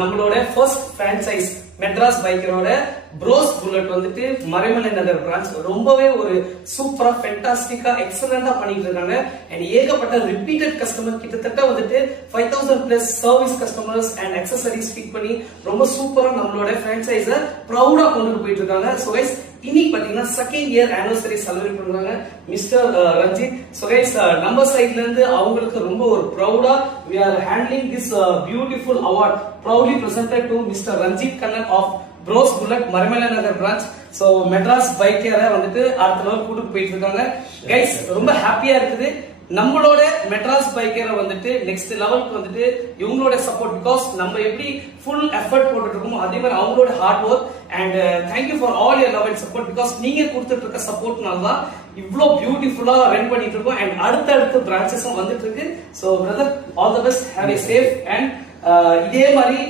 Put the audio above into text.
நம்மளோட first franchise Madras பைக்கரோட bros bullet வந்துட்டு மறைமலை நகர் பிரான்ச் ரொம்பவே ஒரு சூப்பரா ஃபென்டாஸ்டிக்கா எக்ஸலண்டா பண்ணிட்டு இருக்காங்க. அண்ட் ஏகப்பட்ட ரிப்பீட்டட் கஸ்டமர் கிட்டத்தட்ட வந்துட்டு 5000 plus service customers and accessories pick பண்ணி ரொம்ப சூப்பரா நம்மளோட பிரான்சைஸ ப்ரௌடா கொண்டு போயிட்டு இருக்காங்க. சோ கைஸ் இன்னைக்கு பாத்தீங்கன்னா செகண்ட் இயர் ஆனிவர்சரி செலிப்ரேட் பண்றாங்க மிஸ்டர் ரஞ்சித். சோ கைஸ் நம்ம சைட்ல இருந்து அவங்களுக்கு ரொம்ப ஒரு ப்ரௌடா we are handling this beautiful award proudly presented to Mr. Ranjit Kannan of Bros Bullet மறைமலை நகர் பிரான்ச். சோ மெட்ராஸ் பைக்கரை வந்துட்டு அடுத்த லெவல் கூட்டிட்டு போயிட்டு இருக்காங்க. கைஸ் ரொம்ப ஹாப்பியா இருக்குது. நம்மளோட மெட்ராஸ் பைக்கரை வந்துட்டு நெக்ஸ்ட் லெவலுக்கு வந்துட்டு இவங்களோட சப்போர்ட், பிகாஸ் நம்ம எப்படி ஃபுல் எஃபர்ட் போட்டுட்டு இருக்கோமோ அதே மாதிரி அவங்களோட hard work. And thank you for all your love and support, because நீங்க கொடுத்துட்டு இருக்க சப்போர்ட்னால தான் இவ்ளோ பியூட்டிஃபுல்லா ரன் பண்ணிட்டு இருக்கோம். அண்ட் அடுத்தடுத்த பிரான்ச்சஸும் வந்துட்டு இருக்கு. So brother, all the best, have a safe and இதே மாதிரி